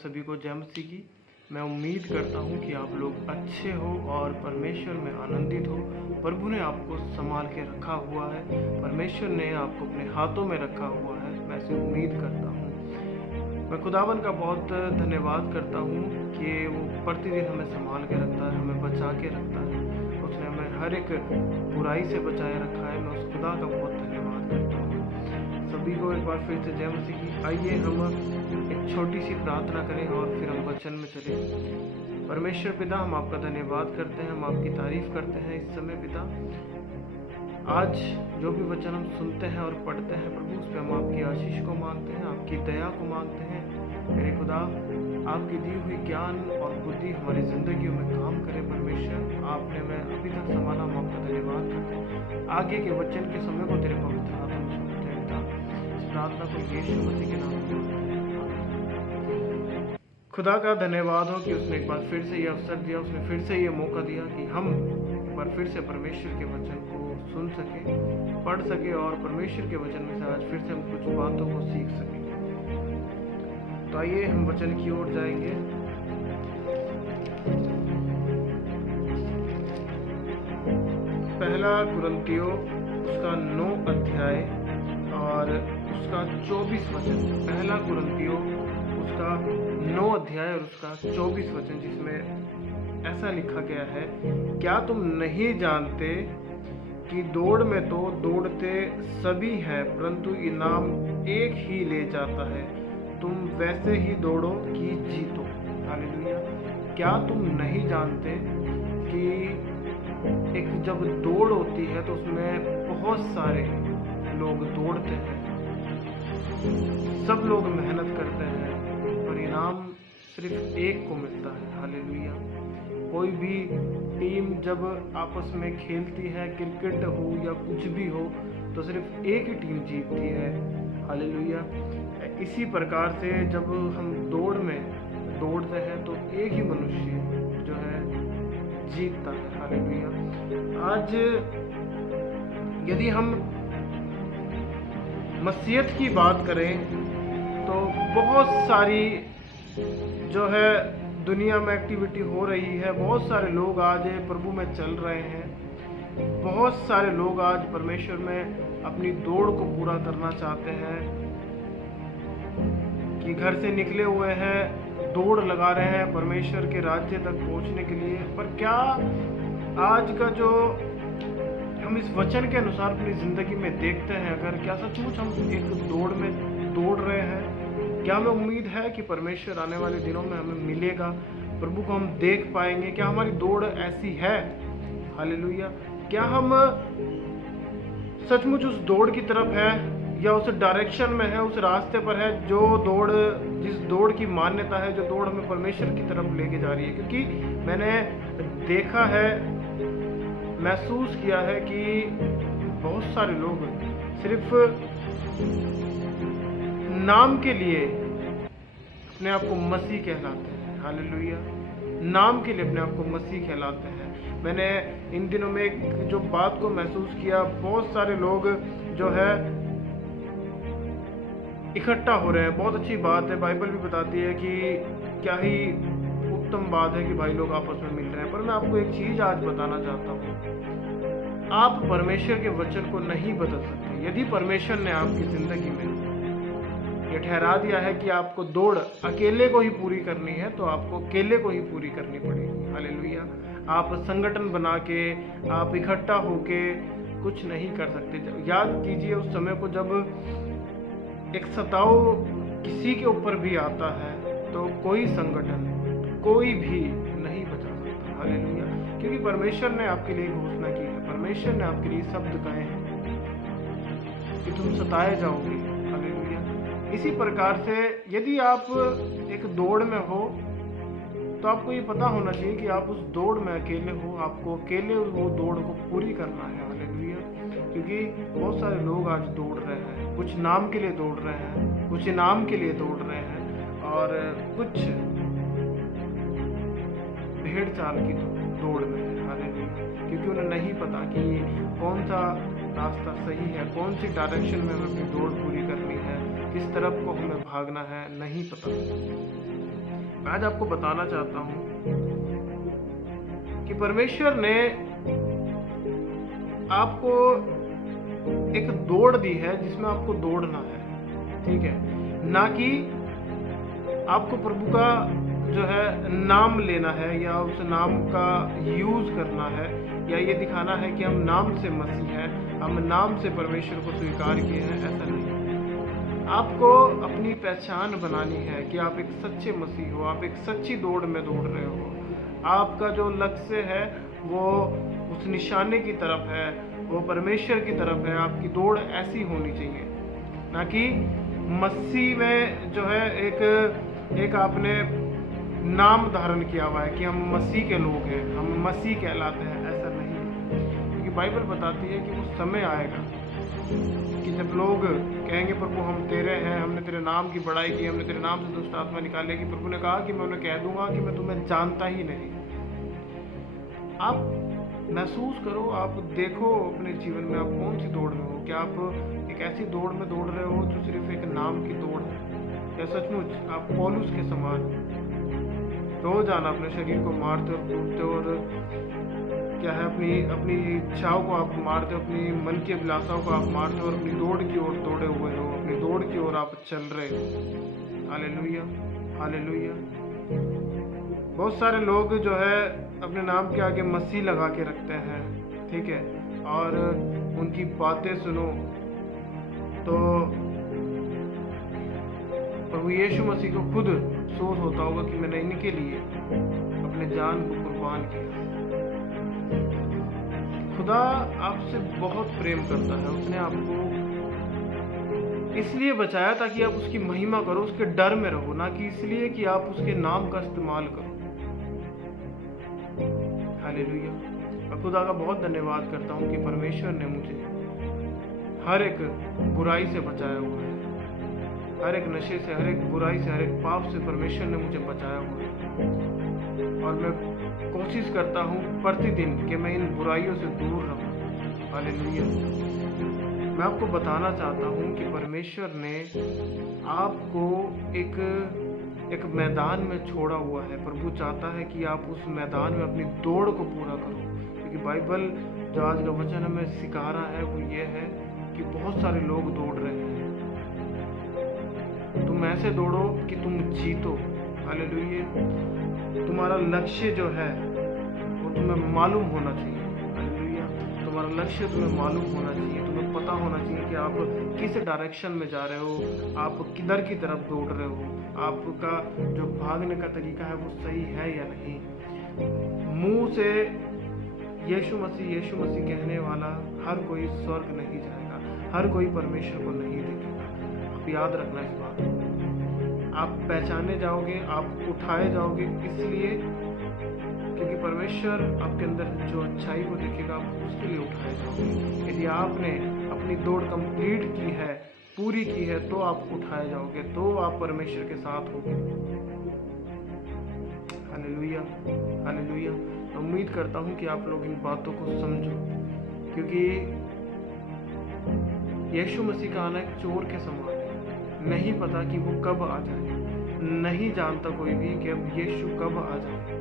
सभी को जय मसीह की। मैं उम्मीद करता हूँ कि आप लोग अच्छे हो और परमेश्वर में आनंदित हो। प्रभु ने आपको संभाल के रखा हुआ है, परमेश्वर ने आपको अपने हाथों में रखा हुआ है, मैं ऐसी उम्मीद करता हूँ। मैं खुदावन का बहुत धन्यवाद करता हूँ कि वो प्रतिदिन हमें संभाल के रखता है, हमें बचा के रखता है। उसने हमें हर एक बुराई से बचाए रखा है। मैं उस खुदा का बहुत धन्यवाद करता हूँ। सभी को एक बार फिर से जय मसीह की। आइए हम एक छोटी सी प्रार्थना करें और फिर हम वचन में चलें। परमेश्वर पिता, हम आपका धन्यवाद करते हैं, हम आपकी तारीफ करते हैं इस समय पिता। आज जो भी वचन हम सुनते हैं और पढ़ते हैं प्रभु, उस पर हम आपकी आशीष को मांगते हैं, आपकी दया को मांगते हैं। मेरे खुदा, आपकी दी हुई ज्ञान और बुद्धि हमारी जिंदगियों में काम करे। परमेश्वर, आपने हमें अभी तक संभाला, हम आपका धन्यवाद करते हैं। आगे के वचन के समय को तेरे पवित्र हाथों में सौंपते हैं पिता। इस प्रार्थना को यीशु मसीह के नाम में मांगते हैं। खुदा का धन्यवाद हो कि उसने एक बार फिर से ये अवसर दिया, उसने फिर से ये मौका दिया कि हम एक बार फिर से परमेश्वर के वचन को सुन सके, पढ़ सके और परमेश्वर के वचन में से आज फिर से हम कुछ बातों को सीख सके। तो आइए हम वचन की ओर जाएंगे। पहला कुरिन्थियों उसका 9 अध्याय और उसका 24 वचन। पहला कुरिन्थियों उसका 9 अध्याय और उसका 24 वचन, जिसमें ऐसा लिखा गया है, क्या तुम नहीं जानते कि दौड़ में तो दौड़ते सभी हैं, परंतु इनाम एक ही ले जाता है। तुम वैसे ही दौड़ो कि जीतो। हालेलुया। क्या तुम नहीं जानते कि एक जब दौड़ होती है तो उसमें बहुत सारे लोग दौड़ते हैं, सब लोग मेहनत करते हैं और इनाम सिर्फ एक को मिलता है। हालेलुया। कोई भी टीम जब आपस में खेलती है, क्रिकेट हो या कुछ भी हो, तो सिर्फ एक ही टीम जीतती है। हालेलुया। इसी प्रकार से जब हम दौड़ में दौड़ते हैं तो एक ही मनुष्य जो है जीतता है। हालेलुया। आज यदि हम मसीहत की बात करें तो बहुत सारी जो है दुनिया में एक्टिविटी हो रही है। बहुत सारे लोग आज प्रभु में चल रहे हैं। बहुत सारे लोग आज परमेश्वर में अपनी दौड़ को पूरा करना चाहते हैं कि घर से निकले हुए हैं, दौड़ लगा रहे हैं परमेश्वर के राज्य तक पहुंचने के लिए। पर क्या आज का जो हम इस वचन के अनुसार अपनी जिंदगी में देखते हैं, अगर क्या सचमुच हम एक दौड़ में दौड़ रहे हैं? क्या हमें उम्मीद है कि परमेश्वर आने वाले दिनों में हमें मिलेगा, प्रभु को हम देख पाएंगे? क्या हमारी दौड़ ऐसी है? हालेलुया। क्या हम सचमुच उस दौड़ की तरफ है या उस डायरेक्शन में है, उस रास्ते पर है जो दौड़, जिस दौड़ की मान्यता है, जो दौड़ हमें परमेश्वर की तरफ लेके जा रही है? क्योंकि मैंने देखा है, महसूस किया है कि बहुत सारे लोग सिर्फ नाम के लिए अपने आप को मसीह कहलाते हैं। हालेलुया। नाम के लिए अपने आप को मसीह कहलाते हैं। मैंने इन दिनों में एक जो बात को महसूस किया, बहुत सारे लोग जो है इकट्ठा हो रहे हैं। बहुत अच्छी बात है, बाइबल भी बताती है कि क्या ही उत्तम बात है कि भाई लोग आपस में मिल रहे हैं। पर मैं आपको एक चीज आज बताना चाहता हूँ, आप परमेश्वर के वचन को नहीं बदल सकते। यदि परमेश्वर ने आपकी जिंदगी में ये ठहरा दिया है कि आपको दौड़ अकेले को ही पूरी करनी है, तो आपको अकेले को ही पूरी करनी पड़ेगी। हालेलुया। आप संगठन बना के, आप इकट्ठा होके कुछ नहीं कर सकते। याद कीजिए उस समय को जब एक सताव किसी के ऊपर भी आता है तो कोई संगठन, कोई भी नहीं बचा सकता। हालेलुया। क्योंकि परमेश्वर ने आपके लिए घोषणा की है, परमेश्वर ने आपके लिए शब्द कहे हैं कि तुम सताए जाओगे। हालेलुया। इसी प्रकार से यदि आप एक दौड़ में हो तो आपको ये पता होना चाहिए कि आप उस दौड़ में अकेले हो, आपको अकेले वो दौड़ को पूरी करना है। हालेलुया। क्योंकि बहुत सारे लोग आज दौड़ रहे हैं, कुछ नाम के लिए दौड़ रहे हैं, कुछ इनाम के लिए दौड़ रहे हैं और कुछ भेड़ चाल की दौड़ में है। हालेलुया। क्योंकि उन्हें नहीं पता कि कौन सा रास्ता सही है, कौन सी डायरेक्शन में हमें अपनी दौड़ पूरी करनी है, किस तरफ को हमें भागना है, नहीं पता। आज आपको बताना चाहता हूं कि परमेश्वर ने आपको एक दौड़ दी है जिसमें आपको दौड़ना है, ठीक है, ना कि आपको प्रभु का जो है नाम लेना है या उस नाम का यूज करना है या ये दिखाना है कि हम नाम से मसीह हैं, हम नाम से परमेश्वर को स्वीकार किए हैं। ऐसा नहीं, आपको अपनी पहचान बनानी है कि आप एक सच्चे मसीह हो, आप एक सच्ची दौड़ में दौड़ रहे हो। आपका जो लक्ष्य है वो उस निशाने की तरफ है, वो परमेश्वर की तरफ है। आपकी दौड़ ऐसी होनी चाहिए, ना कि मसीह में जो है एक आपने नाम धारण किया हुआ है कि हम मसीह के लोग हैं, हम मसीह कहलाते हैं। ऐसा नहीं है, क्योंकि बाइबल बताती है कि वो समय आएगा कि जब लोग कहेंगे प्रभु हम तेरे हैं, हमने तेरे नाम की बड़ाई की, हमने तेरे नाम से दुष्ट आत्मा निकाले, कि प्रभु ने कहा कि मैं उन्हें कह दूंगा कि मैं तुम्हें जानता ही नहीं। आप महसूस करो, आप देखो अपने जीवन में आप कौन सी दौड़ में हो। क्या आप एक ऐसी दौड़ में दौड़ रहे हो जो सिर्फ एक नाम की दौड़ है, या सचमुच आप पौलुस के समान रोजाना अपने शरीर को मारते और टूटते और क्या है अपनी इच्छाओं को आप मारते हो, अपनी मन की अभिलाषाओं को आप मारते हो और अपनी दौड़ की ओर दौड़े हुए हो, अपनी दौड़ की ओर आप चल रहे हो। Hallelujah, hallelujah. बहुत सारे लोग जो है अपने नाम के आगे मसीह लगा के रखते हैं, ठीक है, और उनकी बातें सुनो तो प्रभु यीशु मसीह को खुद अफसोस होता होगा कि मैंने इनके लिए अपने जान को कुर्बान किया। खुदा आपसे बहुत प्रेम करता है, उसने आपको इसलिए बचाया ताकि आप उसकी महिमा करो, उसके डर में रहो, ना कि इसलिए कि आप उसके नाम का इस्तेमाल करो। हालेलुया। मैं खुदा का बहुत धन्यवाद करता हूँ कि परमेश्वर ने मुझे हर एक बुराई से बचाया हुआ है, हर एक नशे से, हर एक बुराई से, हर एक पाप से परमेश्वर ने मुझे बचाया हुआ है। और मैं कोशिश करता हूँ प्रतिदिन कि मैं इन बुराइयों से दूर रहूं। हालेलुया। मैं आपको बताना चाहता हूँ कि परमेश्वर ने आपको एक मैदान में छोड़ा हुआ है। प्रभु चाहता है कि आप उस मैदान में अपनी दौड़ को पूरा करो, क्योंकि बाइबल जो आज का वचन हमें सिखा रहा है वो ये है कि बहुत सारे लोग दौड़ रहे हैं। तुम ऐसे दौड़ो कि तुम जीतो। हालेलुया। तुम्हारा लक्ष्य जो है वो तुम्हें मालूम होना चाहिए। हालेलुया। तुम्हारा लक्ष्य तुम्हें मालूम होना चाहिए, तुम्हें पता होना चाहिए कि आप किस डायरेक्शन में जा रहे हो, आप किधर की तरफ दौड़ रहे हो, आपका जो भागने का तरीका है वो सही है या नहीं। मुंह से यीशु मसीह कहने वाला हर कोई स्वर्ग नहीं जाएगा, हर कोई परमेश्वर को नहीं देखेगा। आप याद रखना इस बात को। आप पहचाने जाओगे, आप उठाए जाओगे, इसलिए क्योंकि परमेश्वर आपके अंदर जो अच्छाई को देखेगा आप उसके लिए उठाए जाओगे। यदि आपने अपनी दौड़ कंप्लीट की है, पूरी की है, तो आप उठाए जाओगे, तो आप परमेश्वर के साथ होगे। Hallelujah, hallelujah. मैं उम्मीद करता हूँ कि आप लोग इन बातों को समझो, क्योंकि यीशु मसीह का आना एक चोर के समान है। नहीं पता कि वो कब आ जाए, नहीं जानता कोई भी कि अब यीशु कब आ जाए।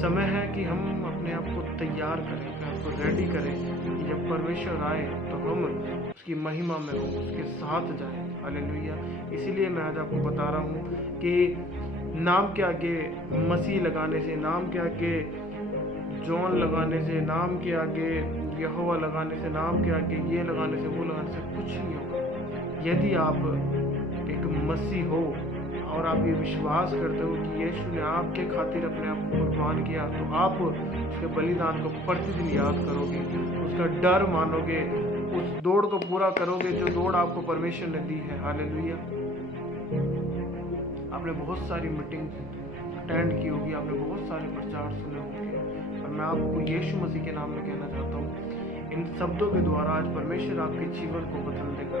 समय है कि हम अपने आप को तैयार करें, अपने आप को रेडी करें कि जब परमेश्वर आए तो हम उसकी महिमा में हो, उसके साथ जाएं। हालेलुया। इसीलिए मैं आज आपको बता रहा हूँ कि नाम के आगे मसीह लगाने से, नाम के आगे जॉन लगाने से, नाम के आगे यहोवा लगाने से, नाम के आगे ये लगाने से, वो लगाने से कुछ नहीं होगा। यदि आप एक मसीह हो और आप ये विश्वास करते हो कि यीशु ने आपके खातिर अपने आप को कुर्बान किया, तो आप उसके बलिदान को प्रतिदिन याद करोगे, उसका डर मानोगे, उस दौड़ को पूरा करोगे जो दौड़ आपको परमेश्वर ने दी है। हालेलुया। आपने बहुत सारी मीटिंग अटेंड की होगी, आपने बहुत सारे प्रचार सुने होंगे, और मैं आपको यीशु मसीह के नाम में कहना चाहता हूँ, इन शब्दों के द्वारा आज परमेश्वर आपके जीवन को बदल देगा।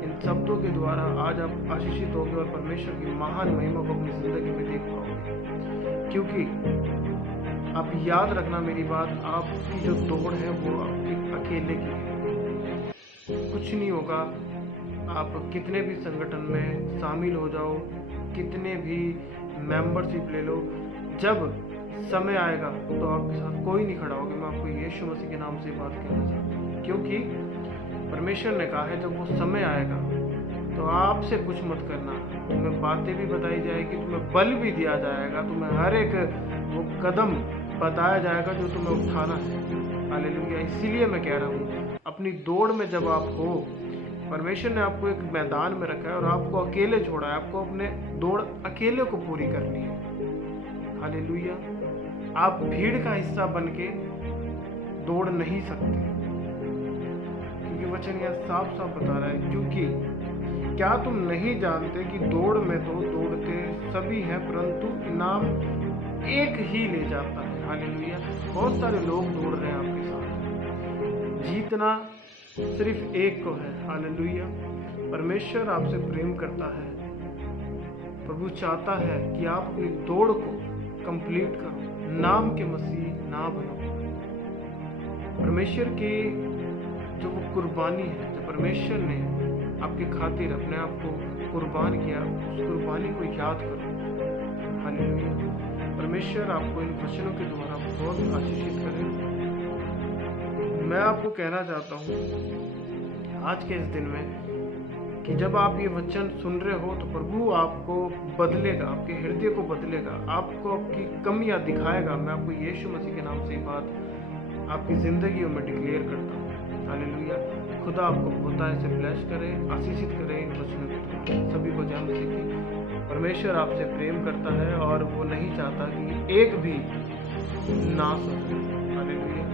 इन शब्दों के द्वारा आज आप आशीषित होगे और परमेश्वर की महान महिमा को अपनी जिंदगी में देख पाओगे। क्योंकि आप याद रखना मेरी बात, आपकी जो दौड़ है वो आपके अकेले की है। कुछ नहीं होगा, आप कितने भी संगठन में शामिल हो जाओ, कितने भी मेंबरशिप ले लो, जब समय आएगा तो आपके साथ कोई नहीं खड़ा होगा। मैं आपको यीशु मसीह के नाम से बात कहना चाहता हूँ, क्योंकि परमेश्वर ने कहा है जब वो समय आएगा तो आपसे कुछ मत करना, तुम्हें बातें भी बताई जाएगी, तुम्हें बल भी दिया जाएगा, तुम्हें हर एक वो कदम बताया जाएगा जो तुम्हें उठाना है। हालेलुया। इसीलिए मैं कह रहा हूँ, अपनी दौड़ में जब आप हो, परमेश्वर ने आपको एक मैदान में रखा है और आपको अकेले छोड़ा है, आपको अपने दौड़ अकेले को पूरी करनी है। हालेलुया। आप भीड़ का हिस्सा बन के दौड़ नहीं सकते, क्योंकि वचन यह साफ साफ बता रहा है, क्योंकि क्या तुम नहीं जानते कि दौड़ में तो दौड़ते सभी हैं परंतु इनाम एक ही ले जाता है। हालेलुया। बहुत सारे लोग दौड़ रहे हैं आपके साथ, जीतना सिर्फ एक को है। हालेलुया। परमेश्वर आपसे प्रेम करता है, प्रभु चाहता है कि आप अपनी दौड़ को कंप्लीट करो, नाम के मसीह ना बनो। परमेश्वर की जो वो कुर्बानी है, जो परमेश्वर ने आपके खातिर अपने आप को कुर्बान किया, उस कुर्बानी को याद करो। हालेलुया। परमेश्वर आपको इन वचनों के द्वारा बहुत आशीषित करे। मैं आपको कहना चाहता हूँ आज के इस दिन में कि जब आप ये वचन सुन रहे हो तो प्रभु आपको बदलेगा, आपके हृदय को बदलेगा, आपको आपकी कमियां दिखाएगा। मैं आपको यीशु मसीह के नाम से ये बात आपकी ज़िंदगी में डिक्लेयर करता हूँ। हालेलुया। खुदा आपको बहुत ऐसे ब्लेस करे, आशीषित करे इन वचनों के द्वारा। सभी को जय मसीह की। परमेश्वर आपसे प्रेम करता है और वो नहीं चाहता कि एक भी नाश हो जाए। हालेलुया।